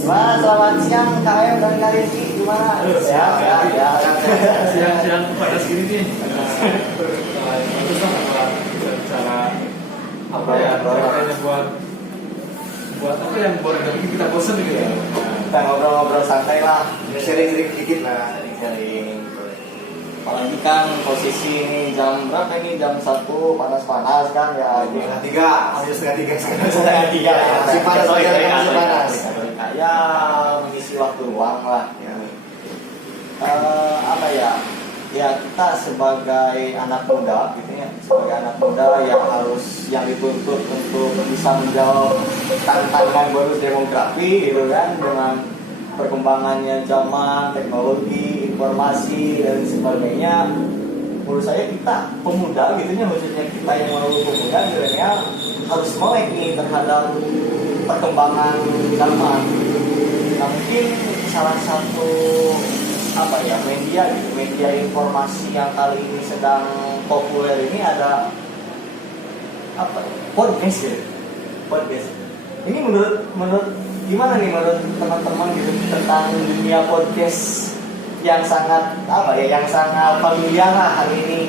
Gimana selamat siang Kak Em dan Kak Rizky, gimana? Siang panas gini nih. Bagus lah kita bicara apa ya, yang buat apa yang buat kita bosan gitu ya. Kita ngobrol-ngobrol santai lah, sharing-sharing dikit lah, sharing-sharing. Apalagi kan posisi ini jam berapa ini? Jam 1 panas-panas kan ya. Setengah tiga Setengah 3 ya. masih panas, masih panas. Ya mengisi waktu luang lah. Apa ya? Ya kita sebagai anak muda gitu ya, sebagai anak muda yang dituntut untuk bisa menjawab tantangan bonus demografi gitu kan, dengan perkembangannya zaman, teknologi, informasi dan sebagainya. Menurut saya kita pemuda gitu ya, khususnya kita yang mau pemuda sebenarnya harus melek nih terhadap perkembangan zaman. Nah, mungkin salah satu media informasi yang kali ini sedang populer ini ada podcast ya. Podcast. Ini menurut gimana nih menurut teman-teman gitu tentang dunia podcast yang sangat familiar lah hari ini,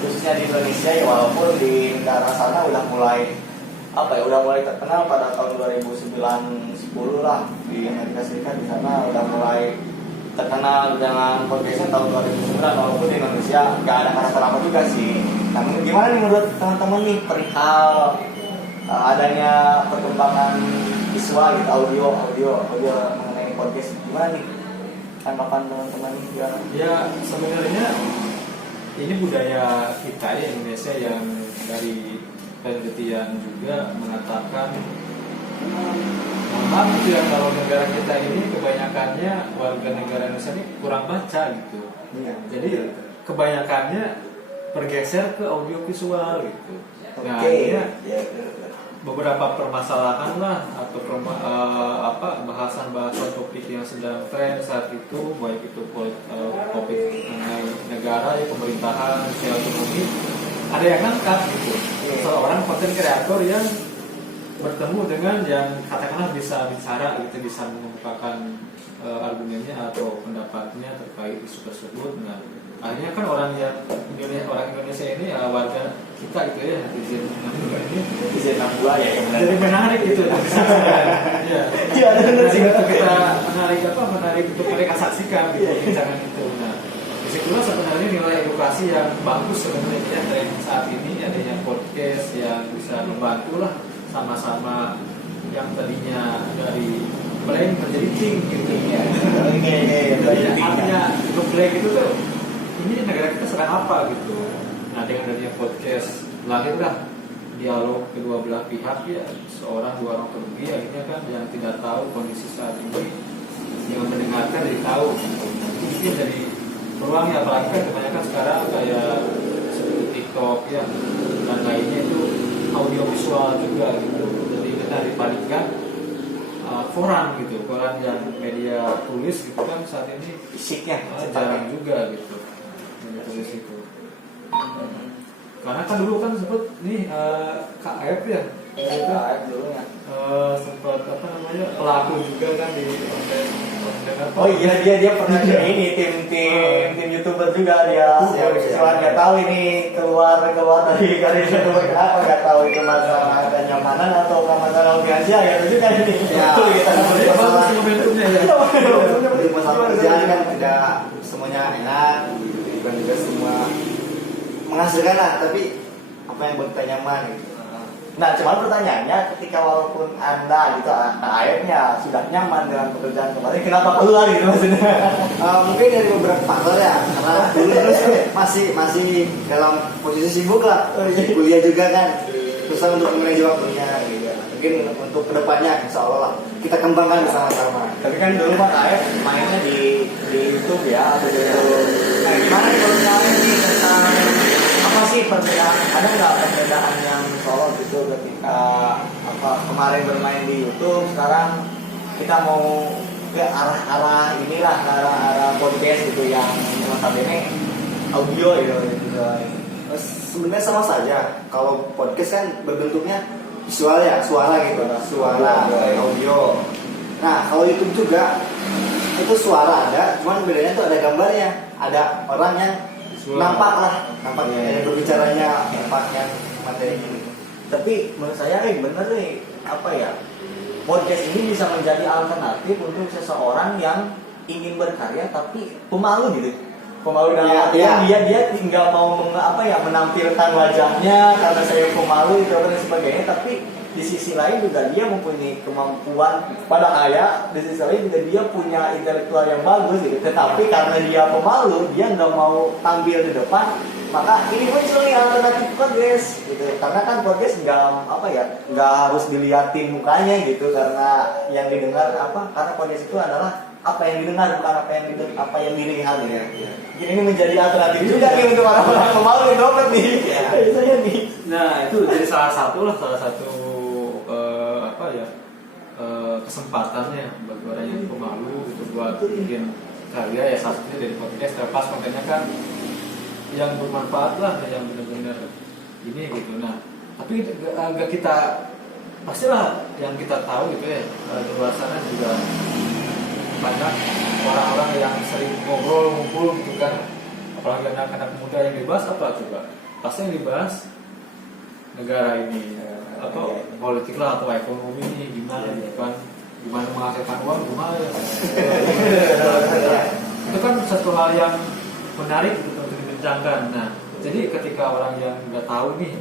khususnya di Indonesia ya, walaupun di negara sana udah mulai terkenal pada tahun 2009-10 lah. Di Amerika Serikat di sana udah mulai terkenal dengan podcastnya tahun 2009, walaupun di Indonesia nggak ada karakter apa juga sih. Nah, gimana nih menurut teman-teman nih perihal adanya perkembangan visual gitu, audio mengenai podcast, gimana nih tanggapan teman-teman nih? Ya sebenarnya ini budaya kita ya Indonesia yang dari penelitian juga mengatakan maaf gitu ya, kalau negara kita ini kebanyakannya warga negara Indonesia ini kurang baca gitu. Jadi kebanyakannya bergeser ke audiovisual gitu. Nah, akhirnya beberapa permasalahan lah atau bahasan-bahasan topik yang sedang tren saat itu, baik itu topik mengenai negara, ya, pemerintahan, sosial ekonomi, ada yang ngangkat gitu. Seorang konten kreator yang bertemu dengan yang katakanlah bisa bicara gitu, bisa mengemukakan argumennya atau pendapatnya terkait isu tersebut. Nah, akhirnya kan orang Indonesia ini warga kita gitu ya, netizen ya jadi menarik gitu. Ya. Iya, menarik untuk mereka saksikan gitu perbincangan itu. Nah, disitulah sebenarnya nilai edukasi yang bagus sebenarnya dari saat ini adanya podcast yang bisa membantu lah sama-sama yang tadinya dari blank menjadi king gitu ya. Artinya untuk blank itu tuh ini negara kita sedang apa gitu. Nah, dengan adanya podcast lahirlah dialog kedua belah pihak ya, dua orang terugi akhirnya kan yang tidak tahu kondisi saat ini yang mendengarkan jadi tahu. Mungkin dari peluang ya, apalagi kan kebanyakan sekarang kayak seperti TikTok ya dan lainnya itu audiovisual juga gitu. Jadi kita dibandingkan koran yang media tulis gitu kan saat ini fisiknya jarang juga gitu media tulis itu. Karena kan dulu kan sempat nih KF ya, KF dulu ya. Sempat pelaku juga kan di konten. Oh iya, dia pernah ini tim YouTuber juga dia. Soalnya nggak tahu ini keluar dari karir YouTuber kenapa, nggak tahu itu masalah kenyamanan atau masalah finansial ya, itu kan ini. Ya, kita bagus momentumnya ya. Jadi masalah kerjaan kan tidak semuanya enak, bukan juga semua menghasilkan lah, tapi apa yang buat kita nyaman gitu. Nah, cuman pertanyaannya ketika walaupun Anda gitu akhirnya sudah nyaman dengan pekerjaan kemarin, kenapa keluar gitu maksudnya? Mungkin dari beberapa faktor ya, karena dulu masih dalam posisi sibuk lah, kuliah juga kan, susah untuk memanage waktunya gitu. Mungkin untuk kedepannya insya Allah lah kita kembangkan bersama-sama. Tapi kan dulu Pak AF mainnya di YouTube ya, atau di YouTube. Nah, gimana nih kalau misalnya nih tentang apa sih perbedaan? Ada nggak perbedaan yang solo gitu ketika kemarin bermain di YouTube, sekarang kita mau ke arah inilah, ke arah podcast gitu yang notabene audio gitu. Sebenarnya sama saja. Kalau podcast kan berbentuknya visual ya, suara gitu, suara audio. Nah kalau YouTube juga itu suara ada, cuman bedanya tuh ada gambarnya, ada orang yang nampak lah, nampak yang berbicaranya, nampak yang materi ini. Tapi menurut saya bener nih, apa ya, podcast ini bisa menjadi alternatif untuk seseorang yang ingin berkarya tapi pemalu gitu. Pemalu dalam artian dia tinggal mau menampilkan wajahnya karena saya pemalu itu dan sebagainya, tapi di sisi lain juga dia mempunyai kemampuan pada kaya, di sisi lain juga dia punya intelektual yang bagus gitu. Tetapi karena dia pemalu, dia nggak mau tampil di depan, maka ini muncul nih alternatif podcast gitu. Karena kan podcast nggak harus dilihatin mukanya gitu, karena yang didengar karena podcast itu adalah apa yang didengar, bukan apa yang dilihat ya. Jadi ini menjadi alternatif juga nih untuk orang-orang pemalu yang dompet nih. Saya nih. Nah itu jadi salah satu kesempatannya bagi orang yang pemalu gitu buat bikin karya ya, salah satunya dari podcast. Terlepas kontennya kan yang bermanfaat lah, yang benar-benar ini gitu. Nah tapi agak kita pastilah yang kita tahu gitu ya, di luar sana juga banyak orang-orang yang sering ngumpul gitu kan, apalagi anak-anak muda yang dibahas apa coba? Pasti yang dibahas negara ini atau politik lah, atau ekonomi gimana gitu kan, gimana menghasilkan uang gimana ya. Itu kan satu hal yang menarik gitu untuk dibincangkan. Nah jadi ketika orang yang nggak tahu nih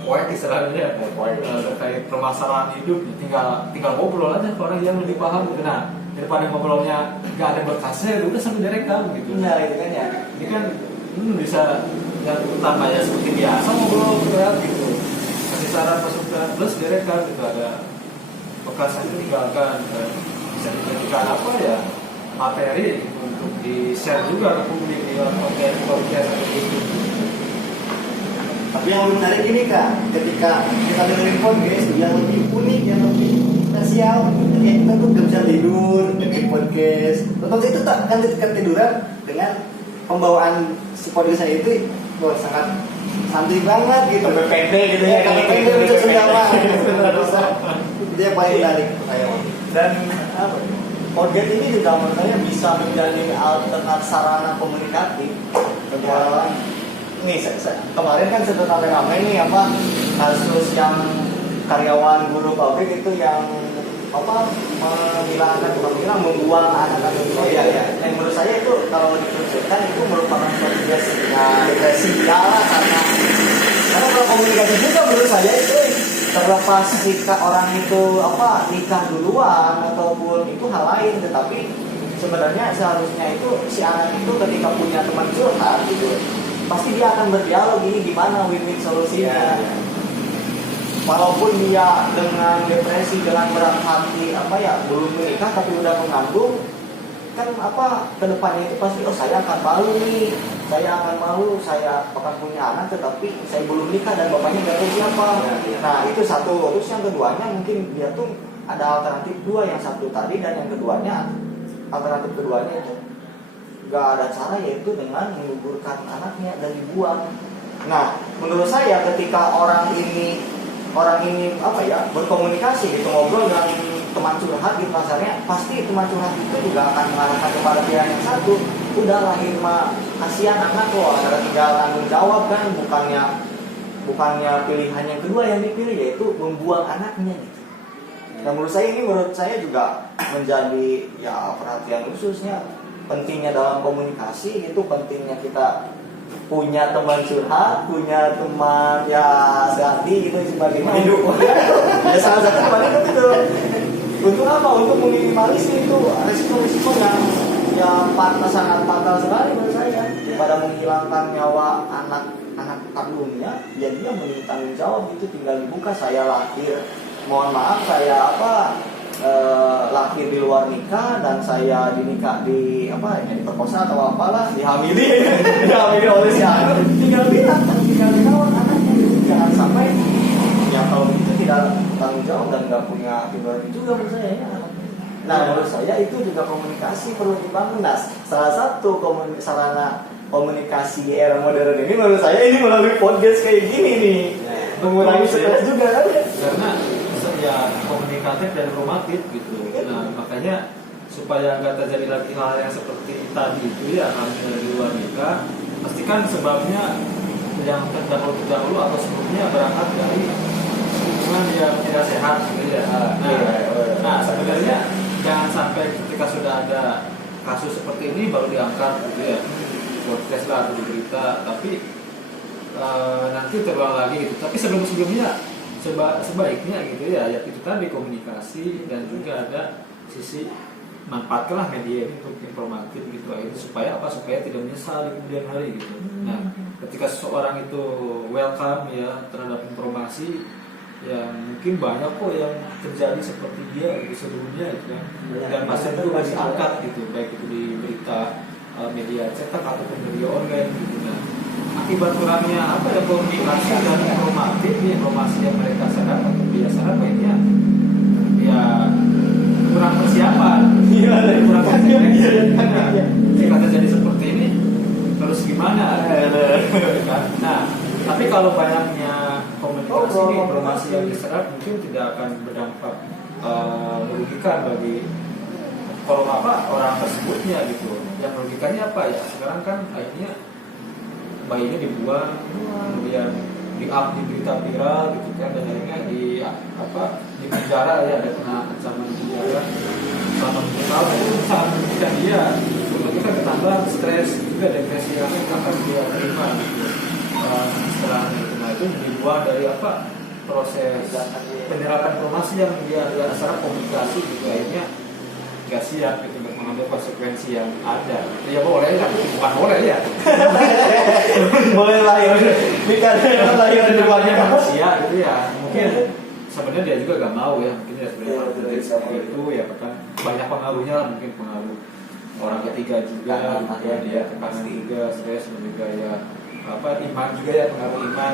poin istilahnya terkait permasalahan hidup, tinggal ngobrol aja ke orang yang lebih paham gitu. Nah daripada ngobrolnya nggak ada berkasnya, udah sambil direkam gitu. Nah itu kan ya, ini kan bisa yang utama ya seperti biasa ngobrol gitu, kasih saran masukan plus direkam gitu, ada bekasnya itu tinggalkan, bisa dijadikan apa ya, materi gitu, untuk di share juga ke publik di podcast seperti itu. Tapi yang lebih menarik ini Kak, ketika kita dengerin podcast yang lebih unik, yang lebih spesial, kayak kita tuh gak bisa tidur dengerin podcast. Waktu itu tak kan ketiduran dengan pembawaan si podcastnya itu, sangat santai banget gitu. sampai pendek gitu ya. Sampai pendek bisa sendawa. Itu yang paling menarik saya. Dan podcast ini juga menurut saya bisa menjadi alternatif sarana komunikatif bagi orang. Nih kemarin kan sedang ramai nih kasus yang karyawan buruh pabrik itu yang membuang anak-anak itu. Yang menurut saya itu kalau dikerucutkan itu merupakan suatu depresi lah, karena kalau komunikasi juga menurut saya itu terlepas jika orang itu nikah duluan ataupun itu hal lain, tetapi sebenarnya seharusnya itu si anak itu ketika punya teman curhat gitu pasti dia akan berdialog ini gimana win-win solusinya. Walaupun dia dengan depresi, dengan berat hati belum menikah tapi udah mengandung, kan kedepannya itu pasti saya akan malu nih, saya akan punya anak tetapi saya belum nikah dan bapaknya nggak tahu siapa. Nah itu satu. Terus yang keduanya mungkin dia tuh ada alternatif dua, yang satu tadi, dan yang alternatif keduanya itu nggak ada cara, yaitu dengan menguburkan anaknya dan dibuang. Nah menurut saya ketika orang ini berkomunikasi gitu, ngobrol dengan teman curhat di pasarnya, pasti teman curhat itu juga akan mengarahkan kepada pihak yang satu, udah lahir kasihan anak loh, ada tinggal tanggung jawab kan, bukannya pilihan yang kedua yang dipilih, yaitu membuang anaknya gitu. Nah menurut saya juga menjadi perhatian khususnya, pentingnya dalam komunikasi itu, pentingnya kita punya teman curhat, punya teman sehati gitu sebagai hidup. Ya salah satu teman itu untuk apa? Untuk minimalisir itu risiko-risiko yang sangat fatal sekali menurut saya. Daripada menghilangkan nyawa anak kandungnya, ya dia menanggung jawab itu, tinggal dibuka. Saya lahir, mohon maaf saya lahir di luar nikah dan saya diperkosa atau apalah, dihamili oleh si anak, tinggal dirawat anaknya, jangan sampai kalau itu tidak tanggung jawab dan nggak punya keluarga juga menurut saya ya. Nah menurut saya itu juga komunikasi perlu dibangun. Nah salah satu sarana komunikasi di era modern ini menurut saya ini melalui podcast kayak gini nih, mengurangi stres juga kan ya. Karena ya komunikasi komunikatif dan informatif gitu. Nah makanya supaya nggak terjadi lagi hal yang seperti tadi itu ya, hamil di luar nikah, pastikan sebabnya yang terdahulu atau sebelumnya berangkat dari hubungan yang tidak sehat gitu ya. Nah sebenarnya jangan sampai ketika sudah ada kasus seperti ini baru diangkat gitu ya, podcast lah atau di berita, tapi nanti terulang lagi gitu. Tapi sebelumnya sebaiknya gitu ya, ya itu tadi komunikasi dan juga ada sisi manfaatkanlah media ini untuk informatif gitu akhirnya, supaya apa, supaya tidak menyesal di kemudian hari gitu. Nah ketika seseorang itu welcome ya terhadap informasi, ya mungkin banyak kok yang terjadi seperti dia gitu sebelumnya gitu kan, dan masih itu masih angkat gitu, baik itu di berita media cetak ataupun media online gitu. Nah akibat kurangnya apa ya komunikasi dan informatif ya, informasi yang mereka serap atau dia serap akhirnya ya kurang persiapan, kurang persiapan. Jika terjadi seperti ini terus gimana? Kan? Nah tapi kalau banyaknya komunikasi informasi yang diserap mungkin tidak akan berdampak merugikan bagi kalau orang tersebutnya gitu. Yang merugikannya apa ya? Sekarang kan akhirnya bayinya dibuang, kemudian di-up di berita viral gitu kan, dan akhirnya di penjara ya, ada kena ancaman penjara selama 7 tahun. Itu sangat merugikan dia. Kemudian kita ditambah stres juga, depresi yang akan dia terima gitu. Setelah itu, nah itu dibuang dari proses penyerapan informasi yang dia secara komunikasi gitu, akhirnya nggak siap gitu untuk mengambil konsekuensi yang ada. Ya boleh ya, bukan boleh ya. Boleh lah ya. Bicara lah ya depannya manusia gitu ya. Mungkin sebenarnya dia juga nggak mau ya. Mungkin dia sebenarnya seperti itu ya, kan banyak pengaruhnya lah, mungkin pengaruh orang ketiga juga, ya dia pasti juga stres dan juga ya iman juga ya, pengaruh iman.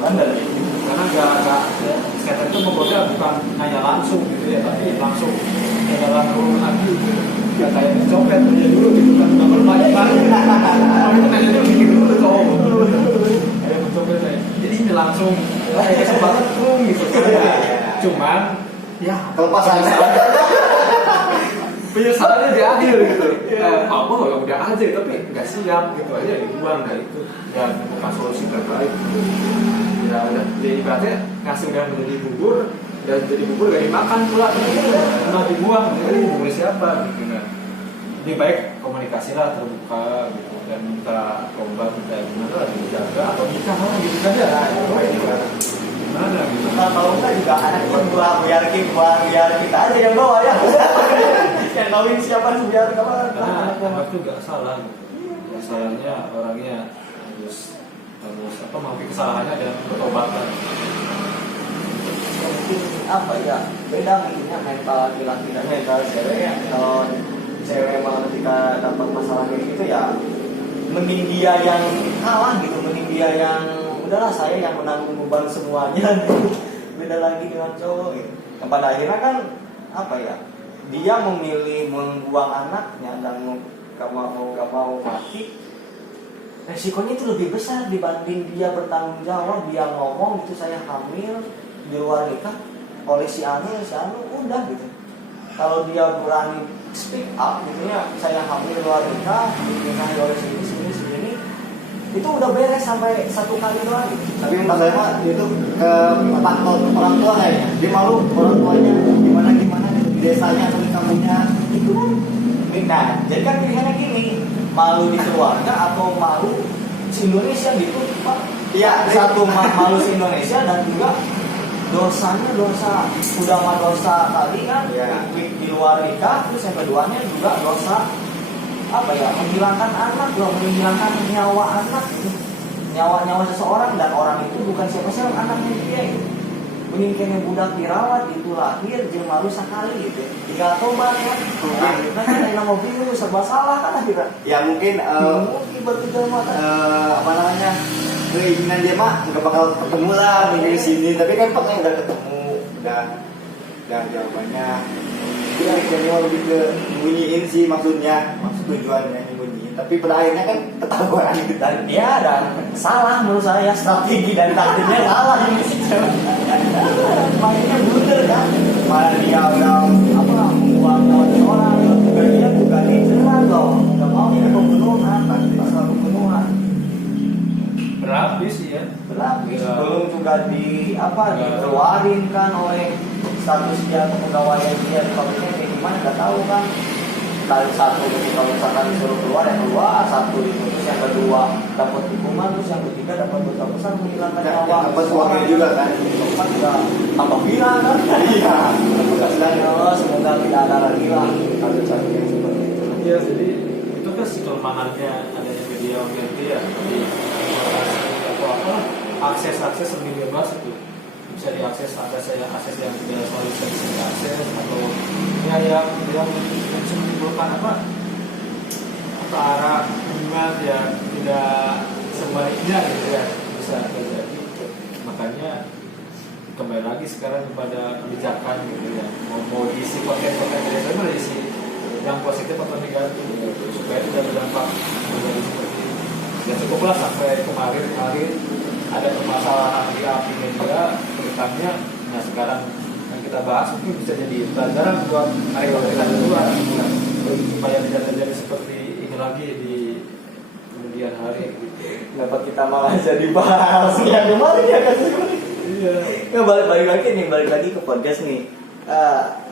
Karena nggak skater itu menggoda bukan hanya langsung gitu ya, tapi langsung ke dalam ruang lagi gitu. Ya kayak mencopet aja dulu gitu kan, nggak perlu banyak banget. Kalau itu nanya dulu mikir dulu tuh, kayak mencopet aja. Jadi ini langsung kesempatan tuh gitu kan. Cuman ya kelepasan penyesalannya di akhir gitu. Apa ya udah aja tapi nggak siap gitu aja dibuang dari itu, dan bukan solusi terbaik. Ya udah, jadi ibaratnya ngasih udah menjadi bubur, dan jadi bubur gak dimakan pula gitu, cuma dibuang. Jadi bubur siapa gitu kan. Lebih baik komunikasi lah terbuka gitu, dan minta obat, minta gimana lah dijaga atau nikah lah gitu kan ya. Gimana gitu. Kita tahu kan juga anak biar kita aja yang bawa ya. Yang tahuin siapa sih biar kapan. Karena anak itu gak salah gitu. Masalahnya orangnya harus mengakui kesalahannya dan bertobatkan. Mungkin beda mungkinnya mental laki-laki dan mental cewek ya. Kalau cewek malah ketika dapat masalah kayak gitu ya, mending dia yang kalah gitu, mending dia yang udahlah saya yang menanggung beban semuanya. Beda lagi dengan cowok gitu. Yang pada akhirnya kan dia memilih membuang anaknya dan gak mau mati, resikonya itu lebih besar dibanding dia bertanggung jawab, dia ngomong gitu saya hamil di luar nikah oleh si anu udah gitu. Kalau dia berani speak up gitu ya, saya hamil di luar nikah, dinikahi oleh sini, itu udah beres sampai 1 kali doang gitu. Tapi masalahnya itu ke faktor orang tua kayaknya, dia malu orang tuanya gimana di desanya atau di kampungnya Itu kan. Nah, jadi kan pilihannya gini, malu di keluarga atau malu si Indonesia gitu, Pak. Iya, Satu malu si Indonesia, dan juga dosanya dosa tadi kan, ya. Di luar nikah. Terus yang keduanya juga dosa menghilangkan anak, menghilangkan nyawa anak, nyawa seseorang, dan orang itu bukan siapa-siapa, anaknya dia gitu. Mending budak dirawat itu lahir jeung malu sekali gitu. Tinggal tobat kan. Nah, kita yang mobil serba salah kan akhirnya. Ya mungkin keinginan dia mah nggak bakal ketemu lah minggu di sini, tapi kan pokoknya udah ketemu, udah jawabannya. Dia akhirnya lebih ke nyembunyiin sih, maksud tujuannya nyembunyiin, tapi pada akhirnya kan ketahuan gitu. Dan salah menurut saya, strategi dan taktiknya salah ini. Mainnya blunder kan. mana dia udah apa membuang nyawa orang, juga dia bukan dicerat loh, nggak mau ini pembunuhan, pasti pasal pembunuhan. berlapis ya. Berlapis, Ya. belum juga di apa Ya. dikeluarin kan oleh status dia kepegawaian dia di pabriknya kayak gimana nggak tahu kan. Kali satu kalau misalkan disuruh keluar ya keluar, satu itu terus yang kedua dapat hukuman, terus yang ketiga dapat dosa besar menghilangkan nyawa. Dapat uangnya juga kan. Tempat juga tambah bilang kan. Iya. Dan ya semoga tidak ada lagi lah kasus-kasus yang seperti itu. Iya, jadi itu kan kelemahannya adanya media online ya, di informasi atau apa akses lebih bebas itu bisa diakses akses yang tidak selalu bisa diakses atau ya yang bisa menimbulkan apa ke arah hubungan yang tidak sebaliknya gitu ya bisa terjadi. Makanya kembali lagi sekarang kepada kebijakan gitu ya, mau diisi konten-konten dari mana diisi yang positif atau negatif gitu, supaya tidak berdampak menjadi seperti ini. Ya cukuplah sampai kemarin ada permasalahan di api media tentangnya. Nah sekarang yang kita bahas mungkin bisa jadi pelajaran buat mereka luar supaya tidak terjadi seperti ini lagi di kemudian hari gitu. Kenapa kita malah jadi bahas yang kemarin ya kasus kemarin? Iya. Ya, balik lagi ke podcast nih.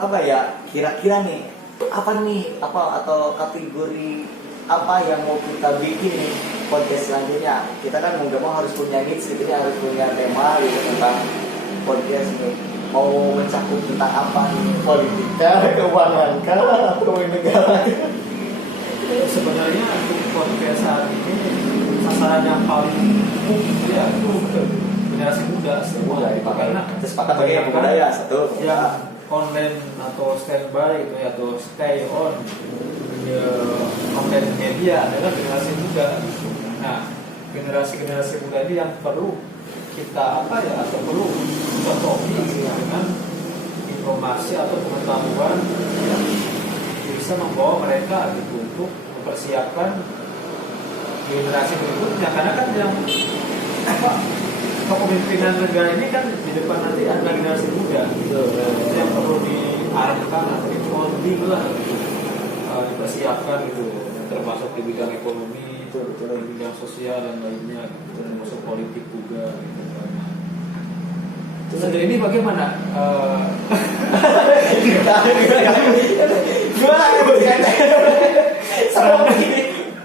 Apa ya kira-kira nih apa atau kategori apa yang mau kita bikin nih podcast selanjutnya? Kita kan mau nggak mau harus punya niche gitu ya, harus punya tema gitu tentang podcast nih. Mau mencakup tentang apa nih? Politika, keuangan atau negara? Sebenarnya untuk podcast saat ini sasaran yang paling umum ya itu generasi muda semua itu karena sepakat bagi yang budaya satu yang online atau standby gitu ya atau stay on ya, konten media adalah generasi muda. Nah generasi muda ini yang perlu kita atau perlu contohi dengan informasi atau pengetahuan yang bisa membawa mereka gitu untuk mempersiapkan generasi berikutnya, karena kan yang kepemimpinan negara ini kan di depan nanti adalah generasi muda gitu. Itu yang perlu diarahkan atau difounding lah gitu. Dipersiapkan gitu, termasuk di bidang ekonomi, di bidang sosial dan lainnya gitu, termasuk politik juga gitu. Sejauh ini bagaimana?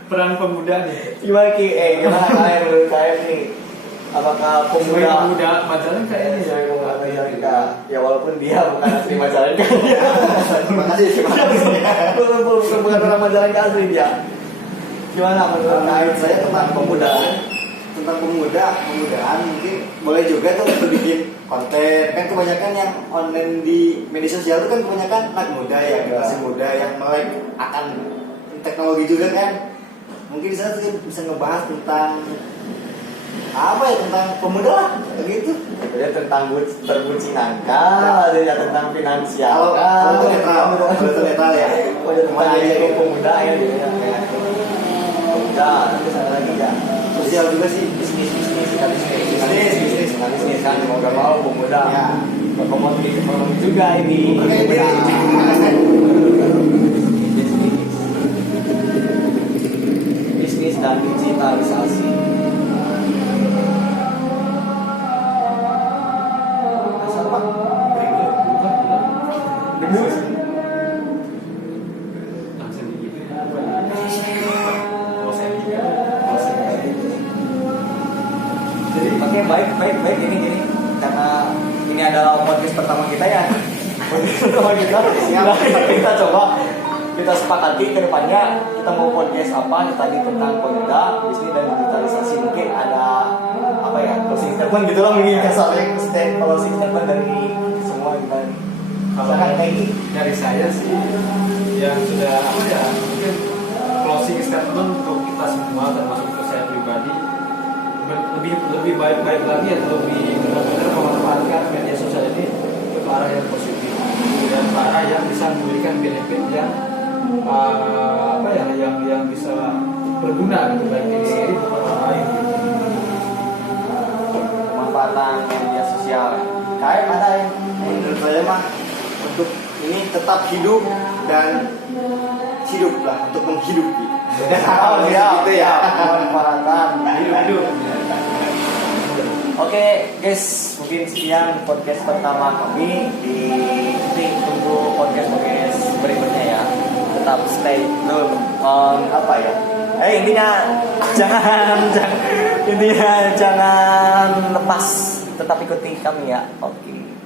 Peran pemuda nih. Gimana kalian menurut kalian nih? Apakah pemuda Majalengka ini sebagai pemuda Majalengka? Ya walaupun dia bukan asli Majalengka. Terima kasih. Bukan orang Majalengka asli dia. Gimana menurut kalian Saya tentang pemuda? pemudaan mungkin boleh juga tuh untuk bikin konten. Kan kebanyakan yang online di media sosial itu kan kebanyakan anak muda ya, generasi muda yang melek akan teknologi juga kan. Mungkin saya bisa ngebahas tentang apa ya, tentang pemuda lah gitu. Jadi tentang perbucinan ada tentang finansial. Kalau itu netral ya. Tentang aja pemuda ya gitu ya. Pemuda, terus ada lagi ya. Sosial juga sih. Bisnis kan mau gak mau pemuda Ya. berkompetisi ekonomi juga ini. Bisnis dan digitalisasi. Asal Pak, bisnis. langsung gitu ya. Jadi makanya baik ini karena ini adalah podcast pertama kita ya. Podcast pertama kita coba kita sepakati ke depannya kita mau podcast apa tadi tentang pemuda, bisnis dan digitalisasi. Mungkin ada apa ya closing statement gitu lah, mungkin kasarnya closing statement dari semua kita. Kalau dari saya sih yang sudah mungkin closing statement untuk kita semua termasuk untuk saya pribadi, lebih baik lagi atau lebih benar-benar memanfaatkan media sosial ini ke arah yang positif dan ke arah yang bisa memberikan benefit yang yang bisa berguna gitu bagi diri sendiri maupun orang lain gitu. Pemanfaatan media sosial. Kayak ada yang Menurut saya mah untuk ini tetap hidup dan hiduplah untuk menghidupi. Oh iya, gitu ya. Manfaatan Hidup. Oke guys, mungkin sekian podcast pertama kami. Tunggu podcast berikutnya ya. Tetap stay tune on apa ya? Intinya jangan lepas, tetap ikuti kami ya. Oke.